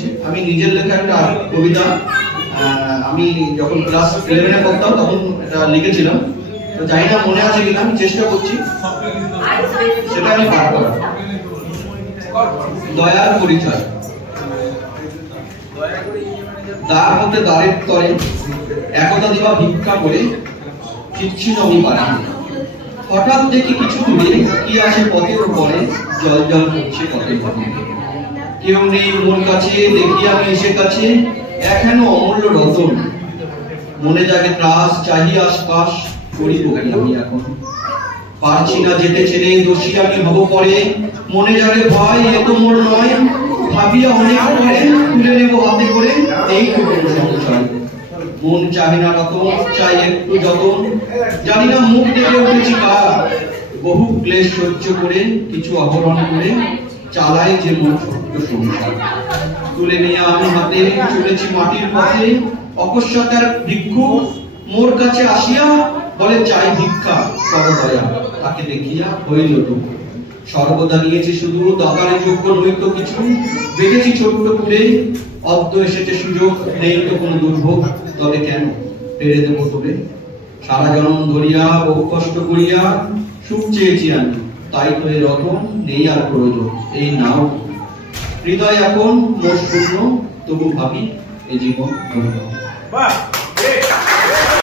করছি। আমি নিজের লেখা একটা কবিতা, আমি যখন ক্লাস 11 এ পড়তাম তখন এটা লিখেছিলাম, তো জানি না মনে আছে কিনা, আমি চেষ্টা করছি সেটা আমি পাঠ করার। দয়ার পরিচয়। দ্বার হতে দ্বারের তরে একদা দিবা ভিক্ষা করে ফিরছি নবী পাড়া। হঠাৎ দেখি কিছু দূরে কি আছে পথের উপরে, জল জল করছে পথের পথে। কেউ নেই মোর কাছে, দেখি আমি এসে কাছে এখনো অমূল্য রতন। মনে জাগে ত্রাস, চাহি আশপাশ, করিব কি আমি এখন। পারছি না যেতে ছেড়ে, দোষী আমি হব পরে। মনে জাগে ভয়, এ তো মোর নয়, ভাবিয়া অনেক পরে তুলে নেব হাতে করে এই সংশয়। মন চাহে না রতন, চাই একটু যতন। জানি না মুখ দেখে উঠেছি কার, বহু ক্লেশ সহ্য করে কিছু অপহরণ করে চালায় যে মোর ছোট্ট সংসার। তুলে নিয়ে আমি হাতে চলেছি মাটির পথে, অকস্মাৎ ভিক্ষু মোর কাছে আসিয়া বলে চাই ভিক্ষা কর দয়া। তাকে দেখিয়া হইল দুঃখ, সর্বদা নিয়েছি শুধু দাতারে যোগ্য নইতো কিছু। বেঁধেছি ছোট্ট কুলে, অদ্য এসেছে সুযোগ, নেই তো কোনো দুর্ভোগ, তবে কেন পেরে দেবো তোরে। সারা জনম ধরিয়া বহু কষ্ট করিয়া সুখ চেয়েছি আমি, তাই তো এর রতন নেই আর প্রয়োজন, এই নাও। হৃদয় এখন মোর শূন্য, তবু ভাবি এ জীবন ধন্য।